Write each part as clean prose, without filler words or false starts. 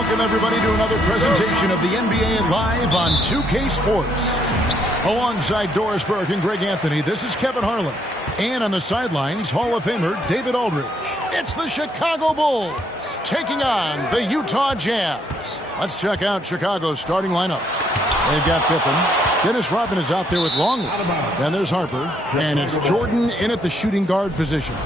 Welcome, everybody, to another presentation of the NBA Live on 2K Sports. Alongside Doris Burke and Greg Anthony, this is Kevin Harlan. And on the sidelines, Hall of Famer David Aldridge. It's the Chicago Bulls taking on the Utah Jazz. Let's check out Chicago's starting lineup. They've got Pippen. Dennis Rodman is out there with Longley. Then there's Harper. And it's Jordan in at the shooting guard position.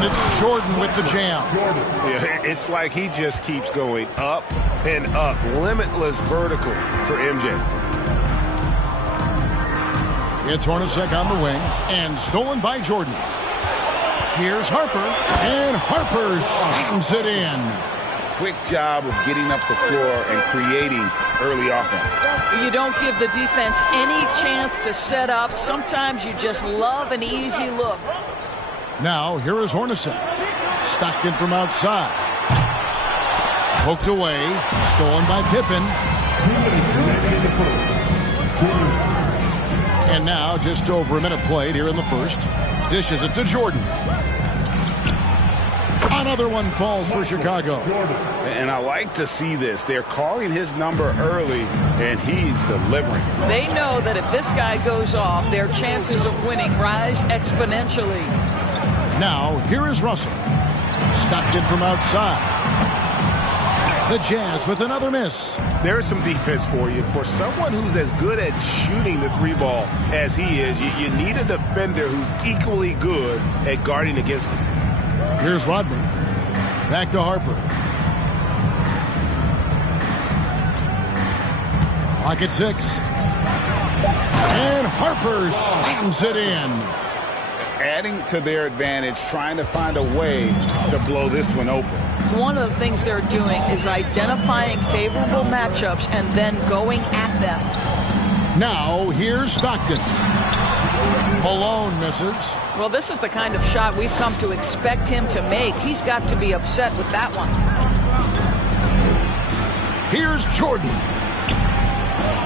It's Jordan with the jam. Yeah, it's like he just keeps going up and up. Limitless vertical for MJ. It's Hornacek on the wing and stolen by Jordan. Here's Harper, and Harper slams it in. Quick job of getting up the floor and creating early offense. You don't give the defense any chance to set up. Sometimes you just love an easy look. Now, here is Hornacek. Stockton from outside. Poked away. Stolen by Pippen. And now, just over a minute played here in the first. Dishes it to Jordan. Another one falls for Chicago. And I like to see this. They're calling his number early, and he's delivering. They know that if this guy goes off, their chances of winning rise exponentially. Now, here is Russell. Stockton from outside. The Jazz with another miss. There's some defense for you. For someone who's as good at shooting the three ball as he is, you need a defender who's equally good at guarding against him. Here's Rodman. Back to Harper. Clock at 6. And Harper slams it in. Adding to their advantage, trying to find a way to blow this one open. One of the things they're doing is identifying favorable matchups and then going at them. Now, here's Stockton. Malone misses. Well, this is the kind of shot we've come to expect him to make. He's got to be upset with that one. Here's Jordan.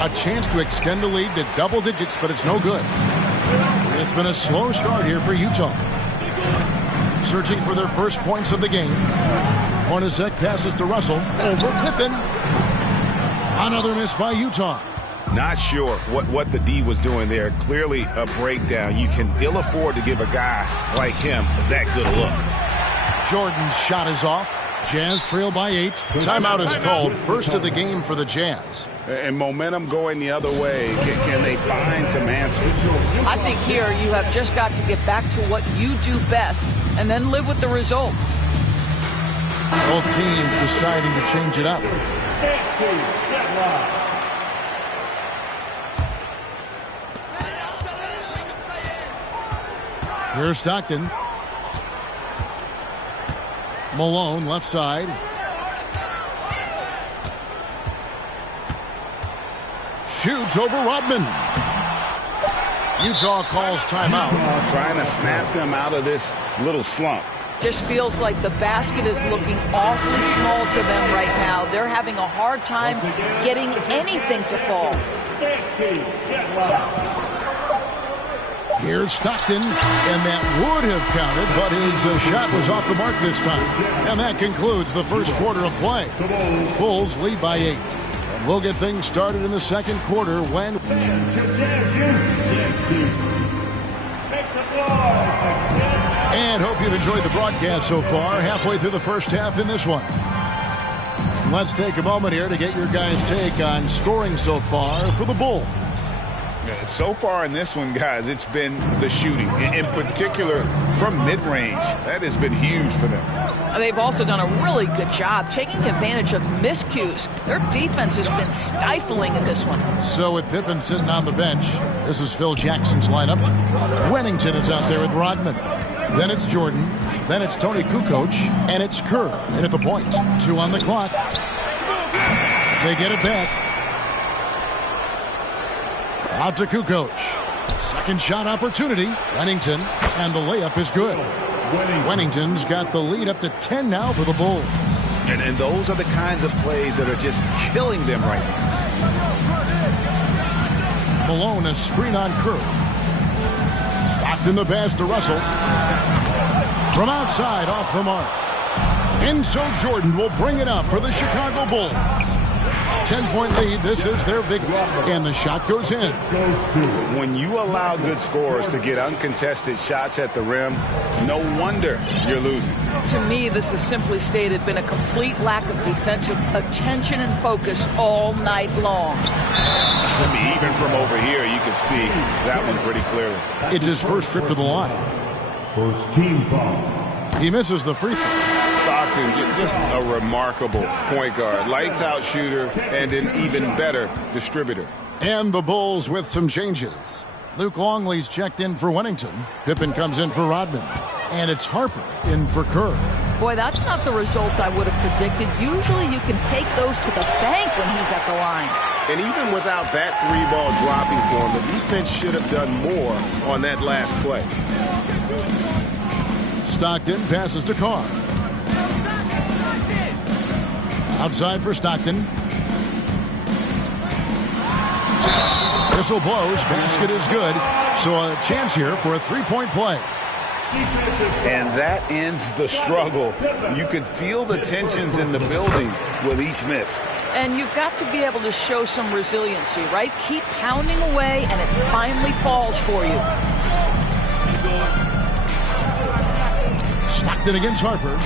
A chance to extend the lead to double digits, but it's no good. It's been a slow start here for Utah. Searching for their first points of the game. Hornacek passes to Russell. Over Pippen. Another miss by Utah. Not sure what the D was doing there. Clearly a breakdown. You can ill afford to give a guy like him that good a look. Jordan's shot is off. Jazz trail by 8. Timeout is called. First of the game for the Jazz. And momentum going the other way. Can they find some answers? I think here you have just got to get back to what you do best and then live with the results. Both teams deciding to change it up. Here's Stockton. Malone, left side. Shoots over Rodman. Utah calls timeout. Trying to snap them out of this little slump. Just feels like the basket is looking awfully small to them right now. They're having a hard time getting anything to fall. Here's Stockton, and that would have counted, but his shot was off the mark this time. And that concludes the first quarter of play. Bulls lead by 8. And we'll get things started in the second quarter when... And hope you've enjoyed the broadcast so far. Halfway through the first half in this one. And let's take a moment here to get your guys' take on scoring so far for the Bulls. So far in this one, guys, it's been the shooting, in particular from mid-range. That has been huge for them. They've also done a really good job taking advantage of miscues. Their defense has been stifling in this one. So with Pippen sitting on the bench, this is Phil Jackson's lineup. Wennington is out there with Rodman. Then it's Jordan. Then it's Tony Kukoc. And it's Kerr in at the point. 2 on the clock. They get it back. Out to Kukoc. Second shot opportunity. Wennington. And the layup is good. Wennington's got the lead up to 10 now for the Bulls. And those are the kinds of plays that are just killing them right now. Malone, a screen on Kerr. Stockton the pass to Russell. From outside, off the mark. And so Jordan will bring it up for the Chicago Bulls. 10-point lead. This is their biggest. And the shot goes in. When you allow good scorers to get uncontested shots at the rim, no wonder you're losing. To me, this has simply stated been a complete lack of defensive attention and focus all night long. I mean, even from over here, you can see that one pretty clearly. It's his first trip to the line. First team foul. He misses the free throw. Stockton, just a remarkable point guard. Lights out shooter and an even better distributor. And the Bulls with some changes. Luke Longley's checked in for Wennington. Pippen comes in for Rodman. And it's Harper in for Kerr. Boy, that's not the result I would have predicted. Usually you can take those to the bank when he's at the line. And even without that three-ball dropping for him, the defense should have done more on that last play. Stockton passes to Carr. Outside for Stockton. Whistle blows. Basket is good. So a chance here for a three-point play. And that ends the struggle. You could feel the tensions in the building with each miss. And you've got to be able to show some resiliency, right? Keep pounding away, and it finally falls for you. Stockton against Harper.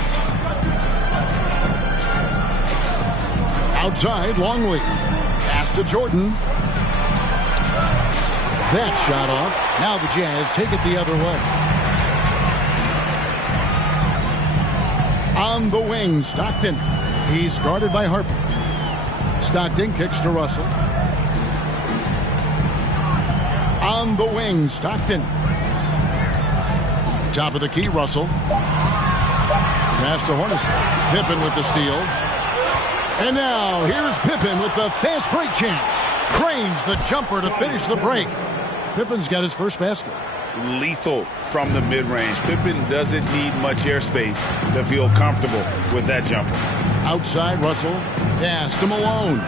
Outside, Longley. Pass to Jordan. That shot off. Now the Jazz take it the other way. On the wing, Stockton. He's guarded by Harper. Stockton kicks to Russell. On the wing, Stockton. Top of the key, Russell. Pass to Hornacek. Pippen with the steal. And now here's Pippen with the fast break chance. Cranes the jumper to finish the break. Pippen's got his first basket. Lethal from the mid-range. Pippen doesn't need much airspace to feel comfortable with that jumper. Outside, Russell. Pass to Malone.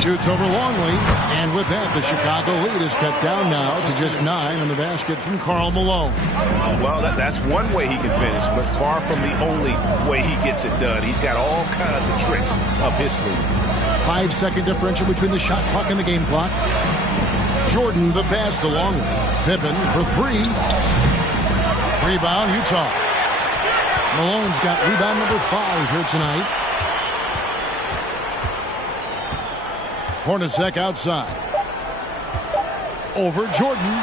Shoots over Longley. And with that, the Chicago lead is cut down now to just 9 on the basket from Karl Malone. Well, that's one way he can finish, but far from the only way he gets it done. He's got all kinds of tricks up his sleeve. 5-second differential between the shot clock and the game clock. Jordan the pass to Longley. Pippen for 3. Rebound, Utah. Malone's got rebound number 5 here tonight. Hornacek outside. Over Jordan.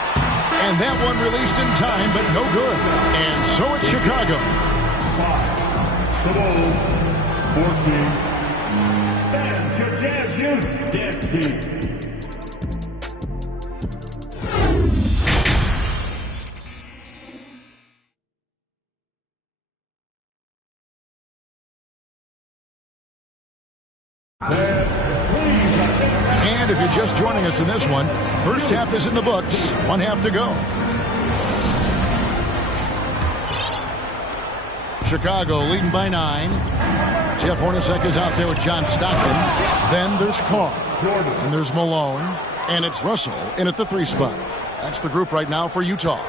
And that one released in time, but no good. And so it's Chicago. 5, the Bulls, 14. And your Jazz youth, next team. And if you're just joining us in this one, first half is in the books. 1 half to go. Chicago leading by 9. Jeff Hornacek is out there with John Stockton. Then there's Carr. And there's Malone. And it's Russell in at the 3 spot. That's the group right now for Utah.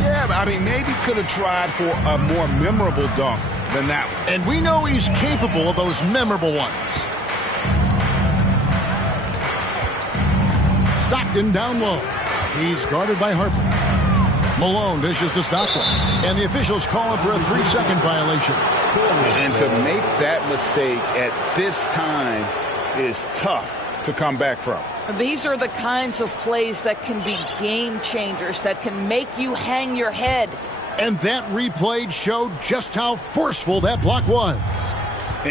Yeah, but I mean, maybe could have tried for a more memorable dunk than that one. And we know he's capable of those memorable ones. Stockton down low. He's guarded by Harper. Malone dishes to Stockton. And the officials call him for a 3-second violation. And to make that mistake at this time is tough to come back from. These are the kinds of plays that can be game changers, that can make you hang your head. And that replay showed just how forceful that block was.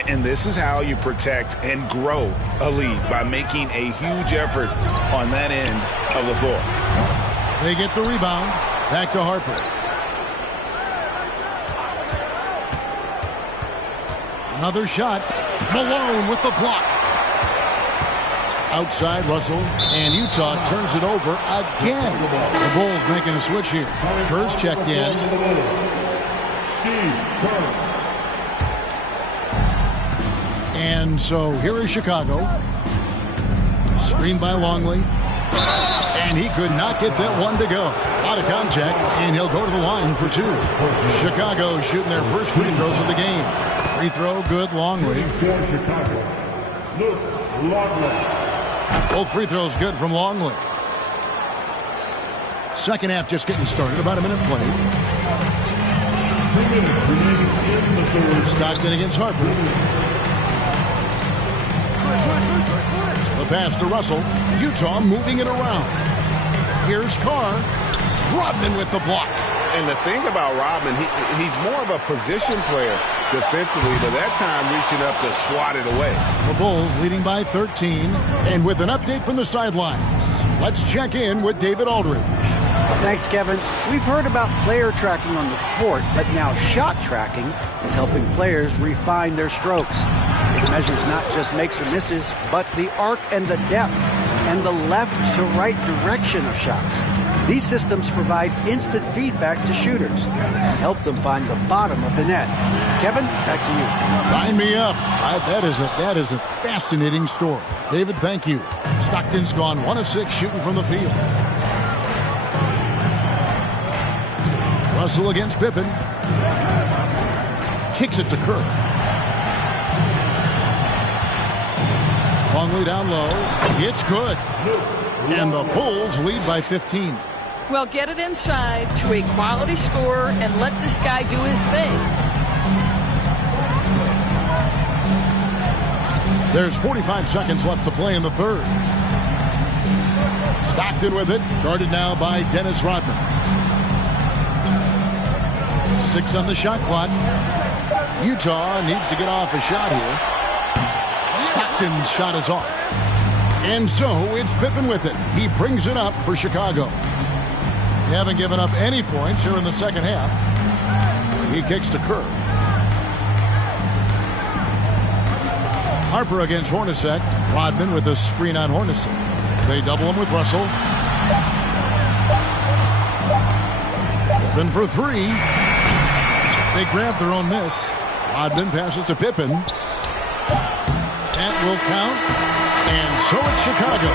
And this is how you protect and grow a lead, by making a huge effort on that end of the floor. They get the rebound. Back to Harper. Another shot. Malone with the block. Outside, Russell. And Utah turns it over again. The Bulls making a switch here. Kerr's checked in. And so here is Chicago. Screen by Longley. And he could not get that one to go. Out of contact, and he'll go to the line for two. Chicago shooting their first free throws of the game. Free throw, good, Longley. Both free throws good from Longley. Second half just getting started, about a minute played. Stockton against Harper. The pass to Russell. Utah moving it around. Here's Carr. Rodman with the block. And the thing about Rodman, he's more of a position player defensively, but that time reaching up to swat it away. The Bulls leading by 13. And with an update from the sidelines, let's check in with David Aldridge. Thanks, Kevin. We've heard about player tracking on the court, but now shot tracking is helping players refine their strokes. It measures not just makes or misses, but the arc and the depth and the left to right direction of shots. These systems provide instant feedback to shooters and help them find the bottom of the net. Kevin, back to you. Sign me up. That is a fascinating story. David, thank you. Stockton's gone 1 of 6 shooting from the field. Russell against Pippen. Kicks it to Kerr. Longley down low. It's good. And the Bulls lead by 15. Well, get it inside to a quality scorer and let this guy do his thing. There's 45 seconds left to play in the third. Stockton with it. Guarded now by Dennis Rodman. 6 on the shot clock. Utah needs to get off a shot here. Stockton's shot is off. And so it's Pippen with it. He brings it up for Chicago. They haven't given up any points here in the second half. He kicks to Kerr. Harper against Hornacek. Rodman with a screen on Hornacek. They double him with Russell. Pippen for 3. They grab their own miss. Rodman passes to Pippen. That will count. And so it's Chicago.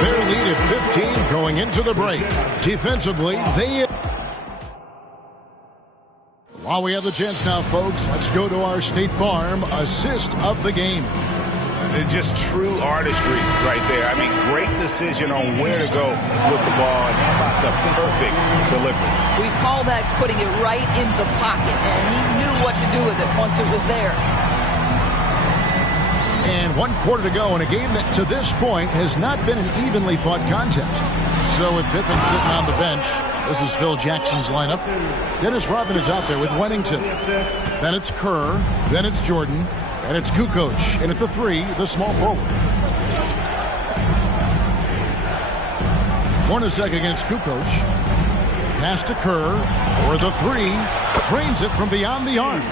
Their lead at 15 going into the break. Defensively, while we have the chance now, folks, let's go to our State Farm assist of the game. Just true artistry right there. I mean, great decision on where to go with the ball. And how about the perfect delivery? We call that putting it right in the pocket, and he knew what to do with it once it was there. And 1 quarter to go in a game that to this point has not been an evenly fought contest. So with Pippen sitting on the bench, this is Phil Jackson's lineup. Dennis Rodman is out there with Wennington. Then it's Kerr. Then it's Jordan. And it's Kukoc. And at the 3, the small forward. Hornacek against Kukoc. Pass to Kerr. For the 3. Trains it from beyond the arc.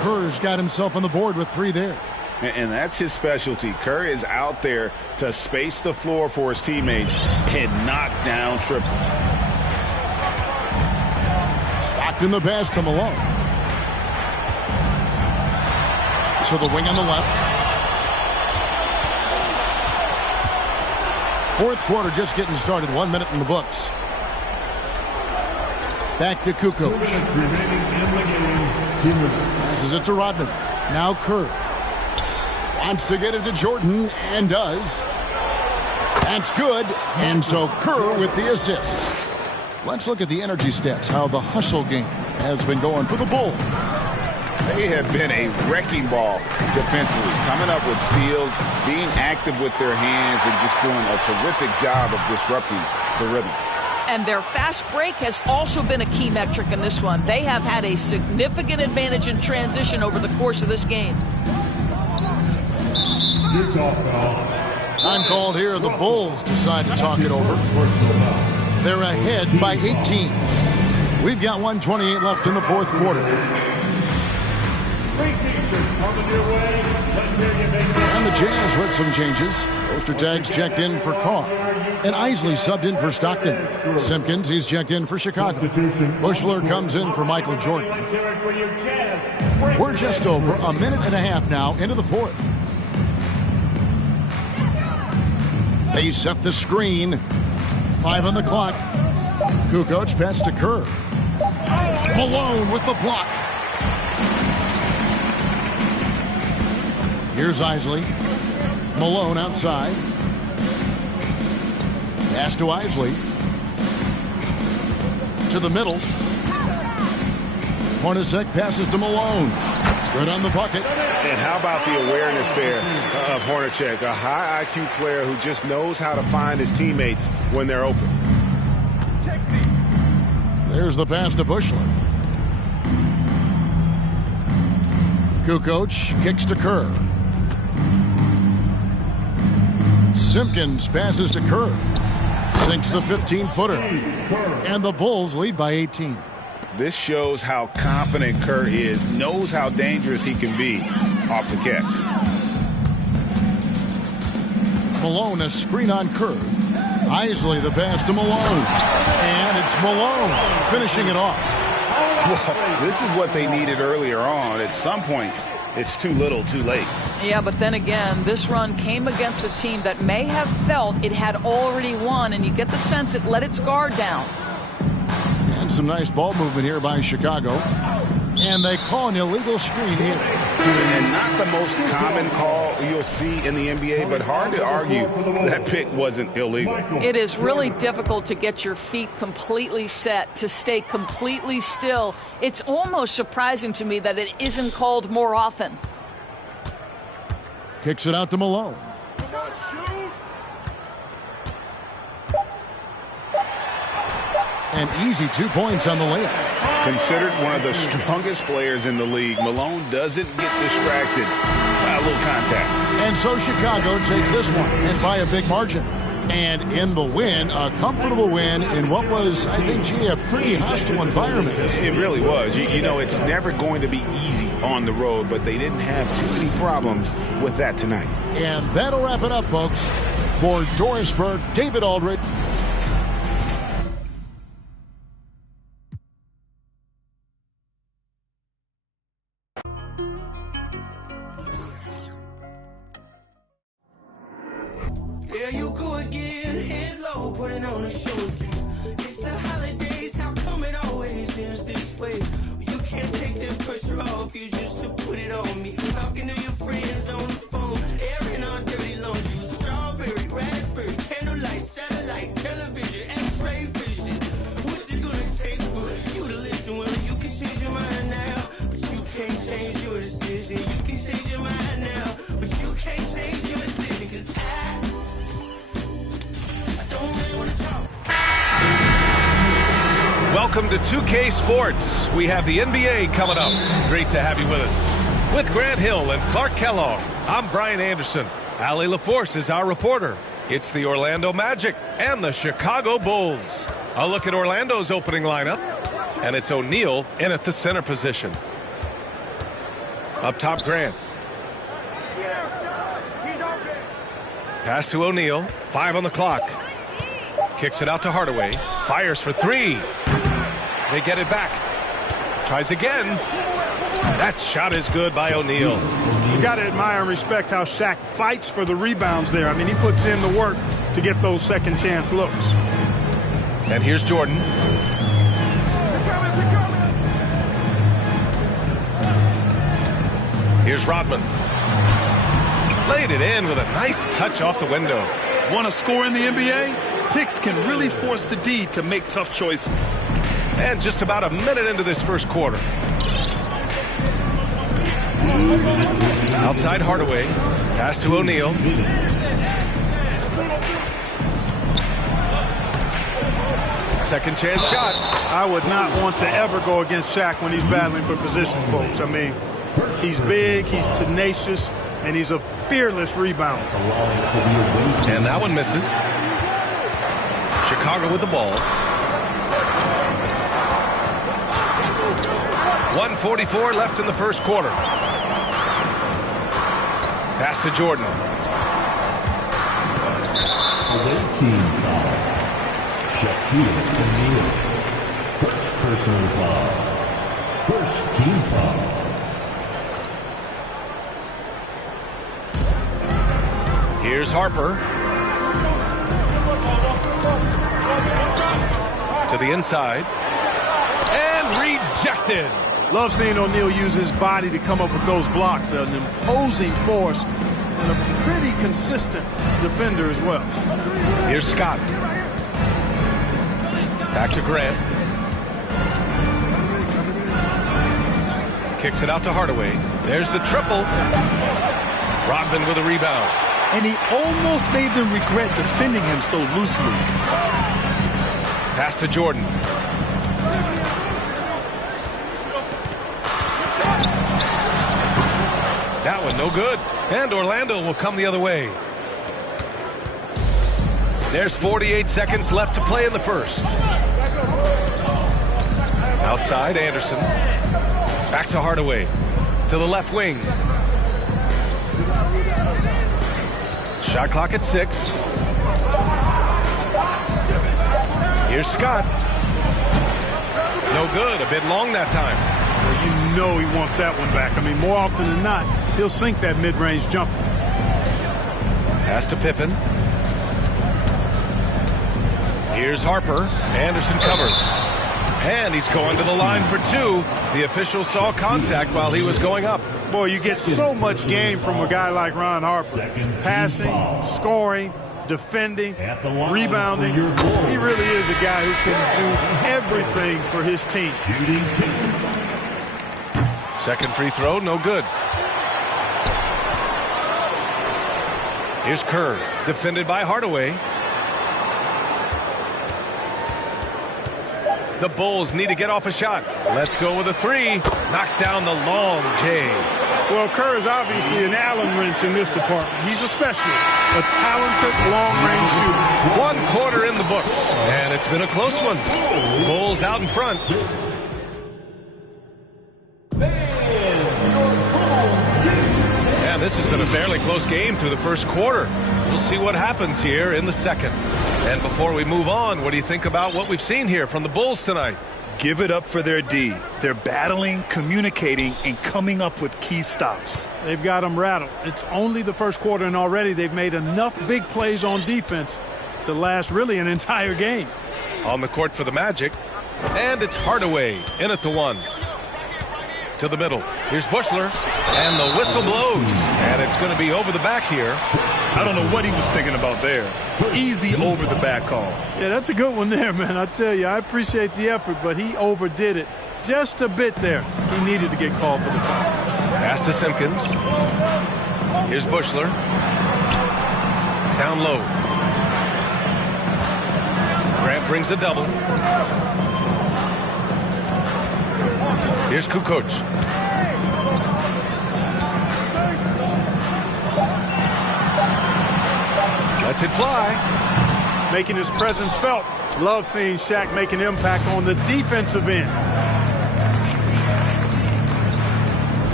Kerr's got himself on the board with 3 there. And that's his specialty. Kerr is out there to space the floor for his teammates and knock down triple. Stockton the pass to Malone. To the wing on the left. Fourth quarter just getting started. 1 minute in the books. Back to Kukoc. Passes it to Rodman. Now Kerr. Wants to get it to Jordan, and does. That's good, and so Kerr with the assist. Let's look at the energy stats, how the hustle game has been going for the Bulls. They have been a wrecking ball defensively, coming up with steals, being active with their hands, and just doing a terrific job of disrupting the rhythm. And their fast break has also been a key metric in this one. They have had a significant advantage in transition over the course of this game. Time called here. The Bulls decide to talk it over. They're ahead by 18. We've got 1:28 left in the fourth quarter. And the Jazz with some changes. Poster tags checked in for Carr. And Isley subbed in for Stockton. Simpkins, he's checked in for Chicago. Bushler comes in for Michael Jordan. We're just over a minute and a half now into the fourth. They set the screen. 5 on the clock. Kukoc pass to Kerr. Malone with the block. Here's Isley. Malone outside. Pass to Isley. To the middle. Hornacek passes to Malone. Good on the bucket. And how about the awareness there of Hornacek, a high IQ player who just knows how to find his teammates when they're open. There's the pass to Bushler. Kukoc kicks to Kerr. Simpkins passes to Kerr. Sinks the 15-footer. And the Bulls lead by 18. This shows how confident Kerr is, knows how dangerous he can be off the catch. Malone, a screen on Kerr. Isley, the pass to Malone. And it's Malone finishing it off. Well, this is what they needed earlier on. At some point, it's too little, too late. Yeah, but then again, this run came against a team that may have felt it had already won, and you get the sense it let its guard down. And some nice ball movement here by Chicago. And they call an illegal screen here. And not the most common call you'll see in the NBA, but hard to argue that pick wasn't illegal. It is really difficult to get your feet completely set, to stay completely still. It's almost surprising to me that it isn't called more often. Kicks it out to Malone. An easy 2 points on the layup. Considered one of the strongest players in the league, Malone doesn't get distracted by a little contact. And so Chicago takes this one, and by a big margin. And in the win, a comfortable win in what was, I think, a pretty hostile environment. It really was. You know, it's never going to be easy on the road, but they didn't have too many problems with that tonight. And that'll wrap it up, folks. For Dorisburg, David Aldridge. There you go again, head low, putting on a show again. It's the holidays, how come it always ends this way? You can't take the pressure off you just to put it on me. Talking to your friends on the phone, airing our dirty laundry. Strawberry, raspberry, candlelight, satellite, television, x-ray vision. What's it gonna take for you to listen? Well, you can change your mind now, but you can't change your decision. You can change your mind now, but you can't change your decision. Cause Welcome to 2K Sports. We have the NBA coming up. Great to have you with us. With Grant Hill and Clark Kellogg, I'm Brian Anderson. Allie LaForce is our reporter. It's the Orlando Magic and the Chicago Bulls. A look at Orlando's opening lineup, and it's O'Neal in at the center position. Up top, Grant. Pass to O'Neal. 5 on the clock. Kicks it out to Hardaway. Fires for 3. They get it back. Tries again. That shot is good by O'Neal. You got to admire and respect how Shaq fights for the rebounds there. I mean, he puts in the work to get those second chance looks. And here's Jordan. Here's Rodman. Laid it in with a nice touch off the window. Want to score in the NBA? Picks can really force the D to make tough choices. And just about a minute into this first quarter. Outside Hardaway. Pass to O'Neal. Second chance shot. I would not want to ever go against Shaq when he's battling for position, folks. I mean, he's big, he's tenacious, and he's a fearless rebounder. And that one misses. Chicago with the ball. 1:44 left in the first quarter. Pass to Jordan. Away team foul. Shaquille O'Neal. First personal foul. First team foul. Here's Harper. To the inside. And rejected. Love seeing O'Neal use his body to come up with those blocks. An imposing force and a pretty consistent defender as well. Here's Scott. Back to Grant. Kicks it out to Hardaway. There's the triple. Rodman with a rebound. And he almost made them regret defending him so loosely. Pass to Jordan. That one no good. And Orlando will come the other way. There's 48 seconds left to play in the first. Outside, Anderson. Back to Hardaway. To the left wing. Shot clock at 6. Here's Scott. No good. A bit long that time. Well, you know he wants that one back. I mean, more often than not, he'll sink that mid-range jumper. Pass to Pippen. Here's Harper. Anderson covers. And he's going to the line for 2. The official saw contact while he was going up. Boy, you get so much game from a guy like Ron Harper. Passing, scoring, defending, rebounding. He really is a guy who can do everything for his team. Second free throw, no good. Here's Kerr, defended by Hardaway. The Bulls need to get off a shot. Let's go with a 3. Knocks down the long J. Well, Kerr is obviously an Allen wrench in this department. He's a specialist, a talented long-range shooter. 1 quarter in the books, and it's been a close one. Bulls out in front. And this has been a fairly close game through the first quarter. We'll see what happens here in the second. And before we move on, what do you think about what we've seen here from the Bulls tonight? Give it up for their D. They're battling, communicating, and coming up with key stops. They've got them rattled. It's only the first quarter, and already they've made enough big plays on defense to last really an entire game. On the court for the Magic. And it's Hardaway in at the 1. To the middle. Here's Bushler. And the whistle blows. And it's going to be over the back here. I don't know what he was thinking about there. Easy over the back call. Yeah, that's a good one there, man. I tell you, I appreciate the effort, but he overdid it just a bit there. He needed to get called for the foul. Pass to Simpkins. Here's Bushler. Down low. Grant brings a double. Here's Kukoc. Lets it fly. Making his presence felt. Love seeing Shaq make an impact on the defensive end.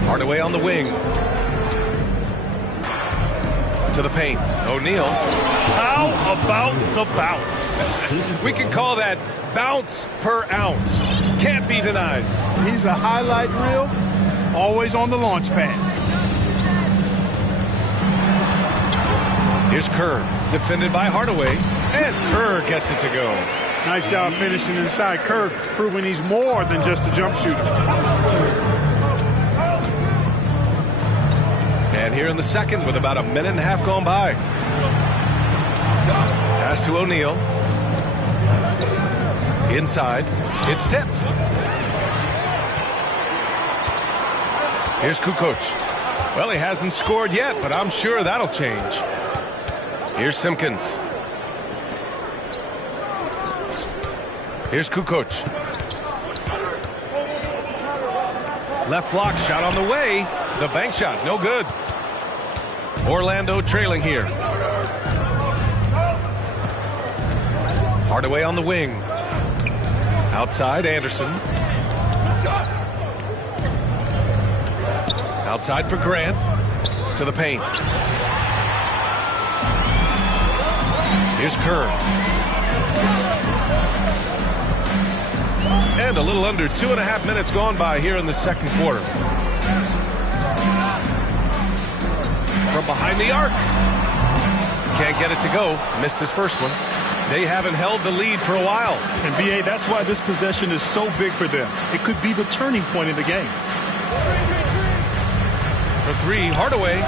Hardaway on the wing. To the paint. O'Neal. How about the bounce? We can call that bounce per ounce. Can't be denied. He's a highlight reel, always on the launch pad. Here's Kerr, defended by Hardaway, and Kerr gets it to go. Nice job finishing inside. Kerr proving he's more than just a jump shooter. And here in the second with about a minute and a half gone by. Pass to O'Neal. Inside. It's tipped. Here's Kukoc. Well, he hasn't scored yet, but I'm sure that'll change. Here's Simpkins. Here's Kukoc. Left block shot on the way. The bank shot, no good. Orlando trailing here. Hardaway on the wing. Outside, Anderson. Outside for Grant. To the paint. Here's Kerr. And a little under 2.5 minutes gone by here in the second quarter. From behind the arc. Can't get it to go. Missed his first one. They haven't held the lead for a while. And BA, that's why this possession is so big for them. It could be the turning point in the game. For three, Hardaway.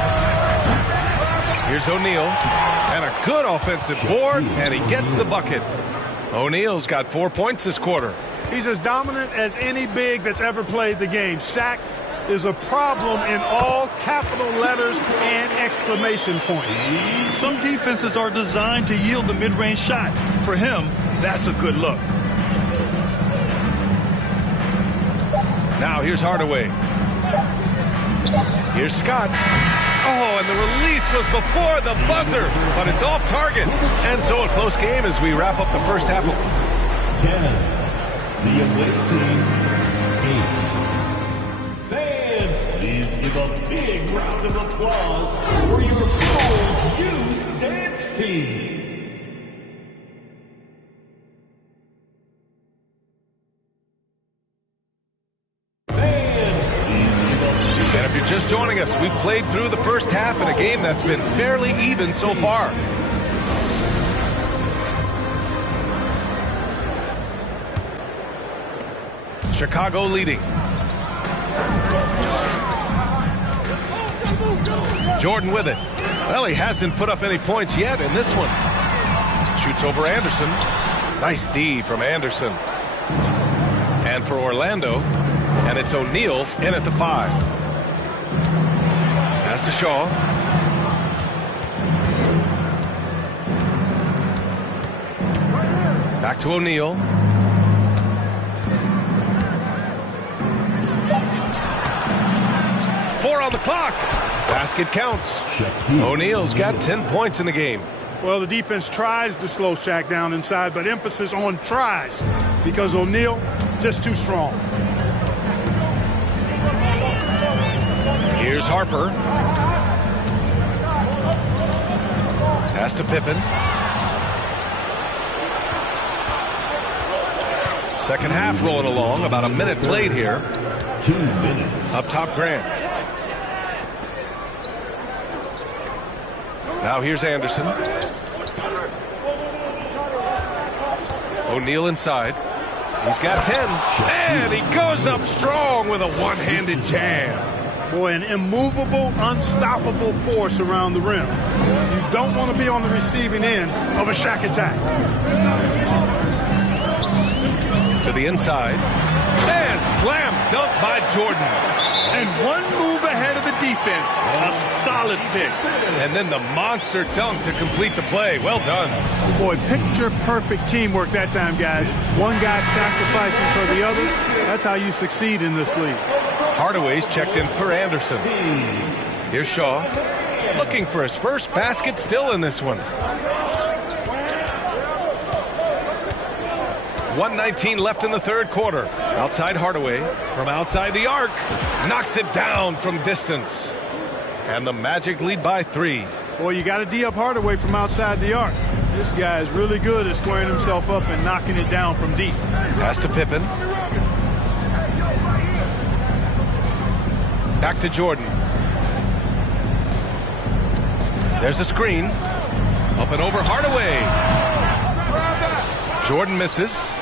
Here's O'Neal. And a good offensive board, and he gets the bucket. O'Neal's got 4 points this quarter. He's as dominant as any big that's ever played the game. Shaq is a problem in all capital letters and exclamation points. Some defenses are designed to yield the mid-range shot. For him, that's a good look. Now here's Hardaway. Here's Scott. Oh, and the release was before the buzzer, but it's off target. And so a close game as we wrap up the first half of 10. The away team, 8. Fans, please give a big round of applause for your Bulls Youth Dance Team. And if you're just joining us, we've played through the first half in a game that's been fairly even so far. Chicago leading. Jordan with it. Well, he hasn't put up any points yet in this one. Shoots over Anderson. Nice D from Anderson. And for Orlando, and it's O'Neal in at the 5. Pass to Shaw. Back to O'Neal. Four on the clock. Basket counts. O'Neal's got 10 points in the game. Well, the defense tries to slow Shaq down inside, but emphasis on tries because O'Neal just too strong. Here's Harper. Pass to Pippen. Second half rolling along. About a minute played here. 2 minutes. Up top, Grant. Now here's Anderson. O'Neal inside. He's got 10. And he goes up strong with a one-handed jam. Boy, an immovable, unstoppable force around the rim. You don't want to be on the receiving end of a Shaq attack. To the inside. And slam dunk by Jordan. And one move ahead of the defense. A solid pick. And then the monster dunk to complete the play. Well done. Boy, picture perfect teamwork that time, guys. One guy sacrificing for the other. That's how you succeed in this league. Hardaway's checked in for Anderson. Here's Shaw. Looking for his first basket still in this one. 1:19 left in the third quarter. Outside Hardaway from outside the arc. Knocks it down from distance. And the Magic lead by 3. Boy, you got to D up Hardaway from outside the arc. This guy is really good at squaring himself up and knocking it down from deep. Pass to Pippen. Back to Jordan. There's a screen. Up and over Hardaway. Jordan misses.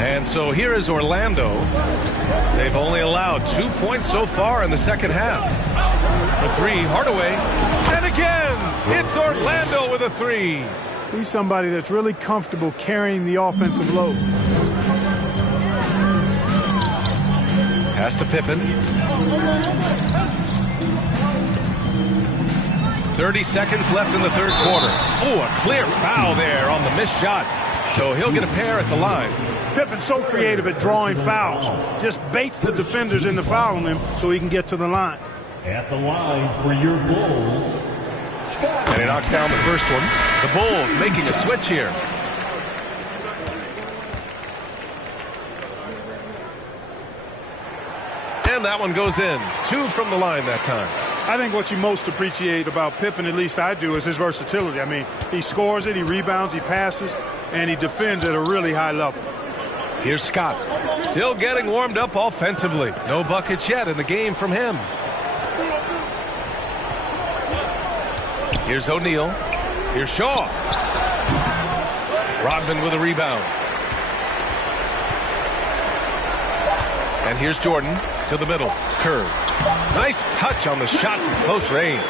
And so here is Orlando. They've only allowed 2 points so far in the second half. For 3, Hardaway. And again, it's Orlando with a 3. He's somebody that's really comfortable carrying the offensive load. Pass to Pippen. 30 seconds left in the third quarter. Oh, a clear foul there on the missed shot. So he'll get a pair at the line. Pippen's so creative at drawing fouls. Just baits the defenders into fouling him so he can get to the line. At the line for your Bulls, Scott. And he knocks down the first one. The Bulls making a switch here. And that one goes in. 2 from the line that time. I think what you most appreciate about Pippen, at least I do, is his versatility. I mean, he scores it, he rebounds, he passes, and he defends at a really high level. Here's Scott. Still getting warmed up offensively. No buckets yet in the game from him. Here's O'Neal. Here's Shaw. Rodman with a rebound. And here's Jordan to the middle. Kerr. Nice touch on the shot from close range.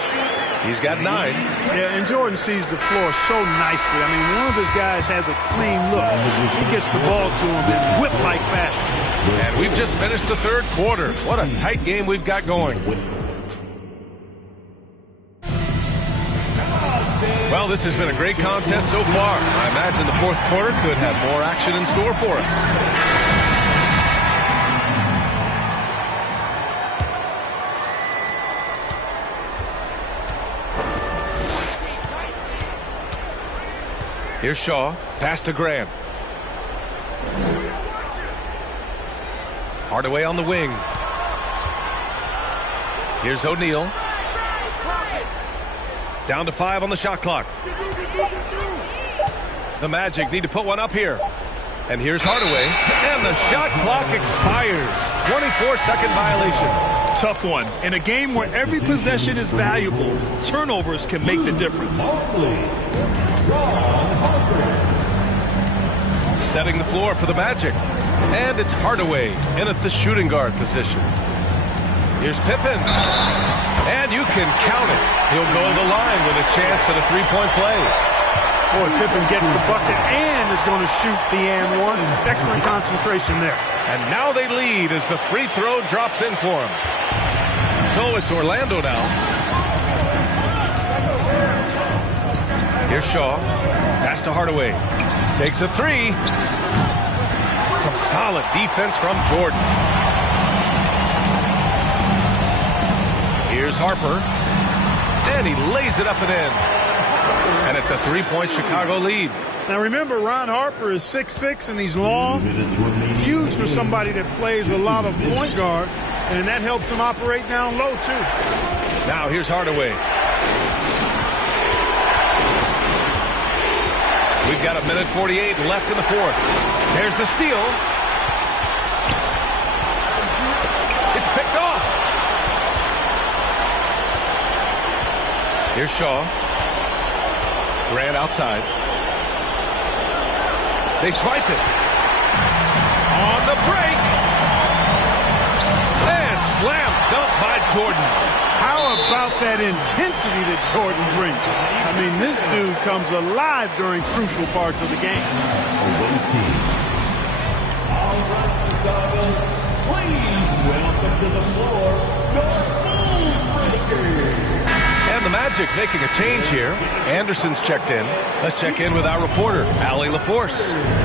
He's got 9. Yeah, and Jordan sees the floor so nicely. I mean, one of his guys has a clean look. He gets the ball to him in whip-like fashion. And we've just finished the third quarter. What a tight game we've got going. Well, this has been a great contest so far. I imagine the fourth quarter could have more action in store for us. Here's Shaw. Pass to Grant. Hardaway on the wing. Here's O'Neal. Down to 5 on the shot clock. The Magic need to put one up here. And here's Hardaway. And the shot clock expires. 24-second violation. Tough one. In a game where every possession is valuable, turnovers can make the difference. Setting the floor for the Magic. And it's Hardaway in at the shooting guard position. Here's Pippen. And you can count it. He'll go to the line with a chance at a three-point play. Boy, Pippen gets the bucket and is going to shoot the and one. Excellent concentration there. And now they lead as the free throw drops in for him. So it's Orlando now. Here's Shaw. Pass to Hardaway. Takes a 3. Some solid defense from Jordan. Here's Harper. And he lays it up and in. And it's a 3-point Chicago lead. Now remember, Ron Harper is 6'6", and he's long. Huge for somebody that plays a lot of point guard. And that helps him operate down low, too. Now here's Hardaway. We've got 1:48 left in the fourth. There's the steal. It's picked off. Here's Shaw. Grant outside. They swipe it. On the break. And slam dunk by Jordan. How about that intensity that Jordan brings? I mean, this dude comes alive during crucial parts of the game. All right, Chicago, please welcome to the floor, your Bulls Breakers. And the Magic making a change here. Anderson's checked in. Let's check in with our reporter, Allie LaForce.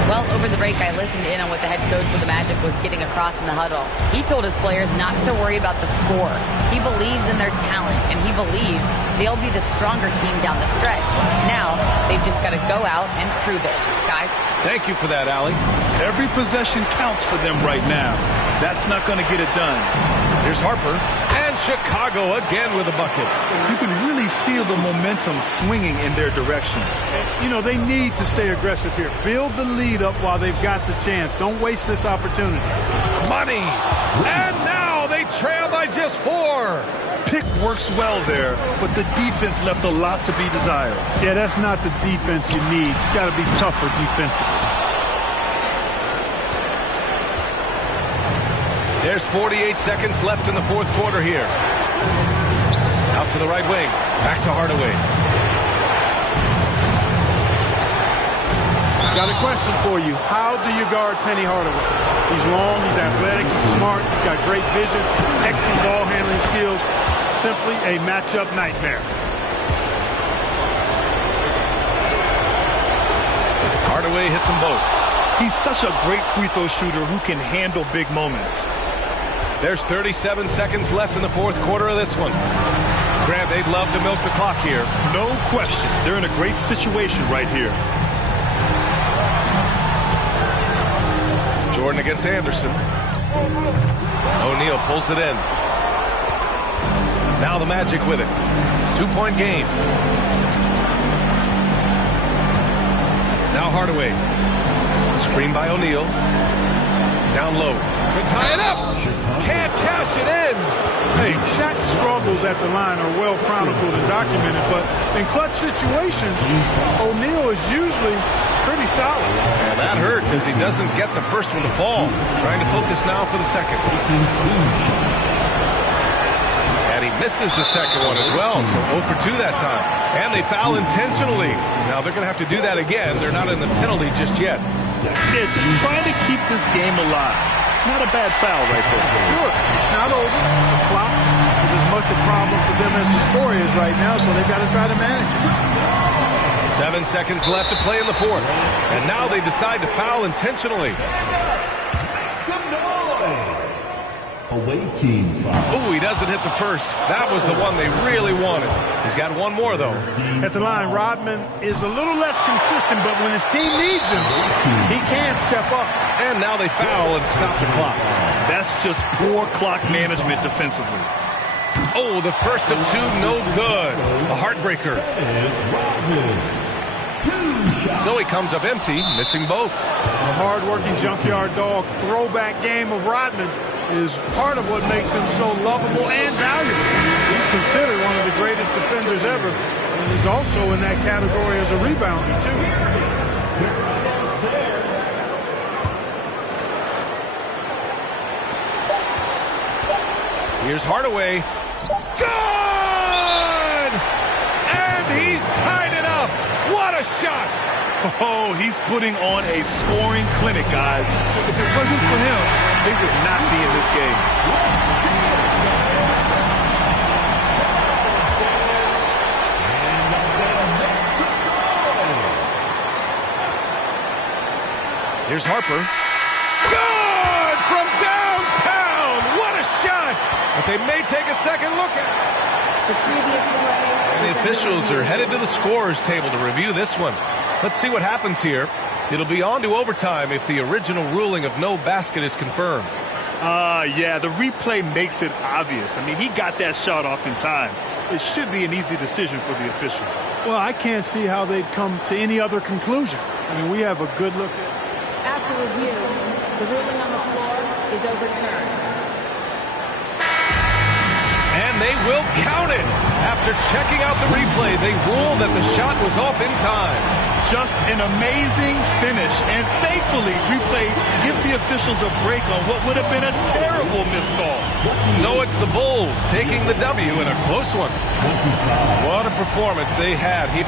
Well, over the break, I listened in on what the head coach for the Magic was getting across in the huddle. He told his players not to worry about the score. He believes in their talent, and he believes they'll be the stronger team down the stretch. Now, they've just got to go out and prove it. Guys? Thank you for that, Allie. Every possession counts for them right now. That's not going to get it done. Here's Harper. And Chicago again with a bucket. You can really feel the momentum swinging in their direction. You know, they need to stay aggressive here. Build the lead up while they've got the chance. Don't waste this opportunity. Money. And now they trail by just 4. Pick works well there, but the defense left a lot to be desired. Yeah, that's not the defense you need. You got to be tougher defensively. There's 48 seconds left in the fourth quarter here. Out to the right wing. Back to Hardaway. Got a question for you. How do you guard Penny Hardaway? He's long, he's athletic, he's smart, he's got great vision, excellent ball handling skills. Simply a matchup nightmare. Hardaway hits them both. He's such a great free throw shooter who can handle big moments. There's 37 seconds left in the fourth quarter of this one. Grant, they'd love to milk the clock here. No question. They're in a great situation right here. Jordan against Anderson. O'Neal pulls it in. Now the Magic with it. 2-point game. Now Hardaway. Screen by O'Neal. Down low. To tie it up. Can't cash it in. Hey, Shaq's struggles at the line are well chronicled and documented, but in clutch situations, O'Neal is usually pretty solid. And that hurts as he doesn't get the first one to fall. Trying to focus now for the second. And he misses the second one as well, so 0 for 2 that time. And they foul intentionally. Now they're going to have to do that again. They're not in the penalty just yet. Yeah, just trying to keep this game alive. Not a bad foul right there. Sure, it's not over. The clock is as much a problem for them as the score is right now, so they've got to try to manage it. 7 seconds left to play in the fourth. And now they decide to foul intentionally. Oh, he doesn't hit the first. That was the one they really wanted. He's got one more, though. At the line, Rodman is a little less consistent, but when his team needs him, he can step up. And now they foul and stop the clock. That's just poor clock management defensively. Oh, the first of two, no good. A heartbreaker. So he comes up empty, missing both. The hard-working junkyard dog throwback game of Rodman is part of what makes him so lovable and valuable. He's considered one of the greatest defenders ever, and he's also in that category as a rebounder, too. Here's Hardaway. Good! And he's tied it up. What a shot! Oh, he's putting on a scoring clinic, guys. If it wasn't for him, they would not be in this game. Here's Harper. Good from downtown. What a shot! But they may take a second look at it. And the officials are headed to the scorer's table to review this one. Let's see what happens here. It'll be on to overtime if the original ruling of no basket is confirmed. Yeah, the replay makes it obvious. I mean, he got that shot off in time. It should be an easy decision for the officials. Well, I can't see how they'd come to any other conclusion. I mean, we have a good look at it. After review, the ruling on the floor is overturned. And they will count it. After checking out the replay, they rule that the shot was off in time. Just an amazing finish. And thankfully, replay gives the officials a break on what would have been a terrible missed call. So it's the Bulls taking the W in a close one. What a performance they had here.